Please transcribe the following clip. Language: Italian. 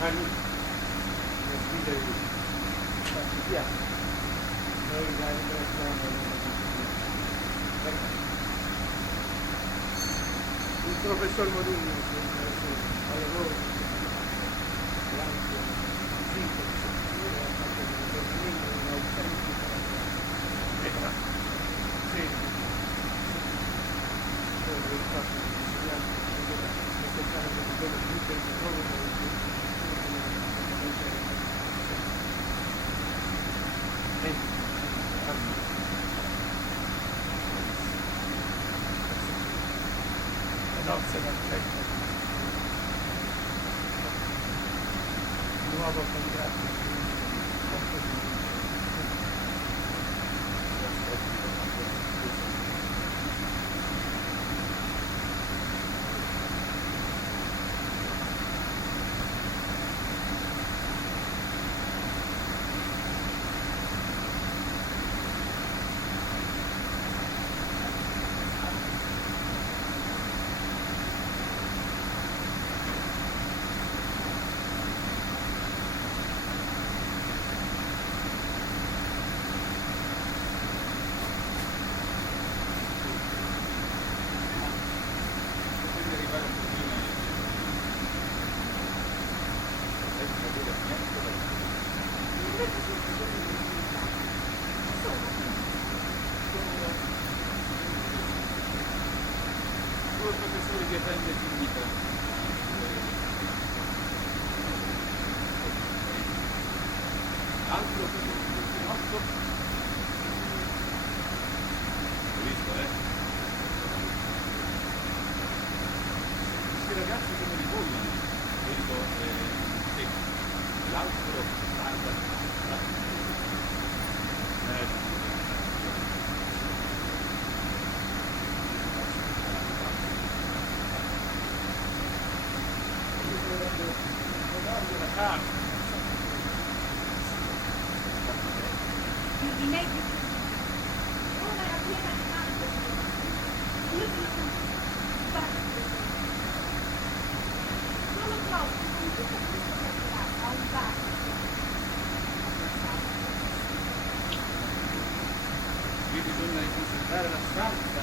Anni, la sfida di via. Noi la ringraziamo il professor Modugno al lavoro, anche Zito, ha fatto un rifornimento, un autentico sì, dove è stato insegnato a cercare di quello più per il lavoro. Nozze d'aspetto nuovo contratto il professore che prende dignità. Altro che il nostro. Hai visto, questi ragazzi come li vogliono? Io dico, sì, l'altro guarda. I rimedi come la piena di mango io te lo faccio solo troppo con tutta questa chiacchierata a un bar Qui bisogna riconcentrare la stanza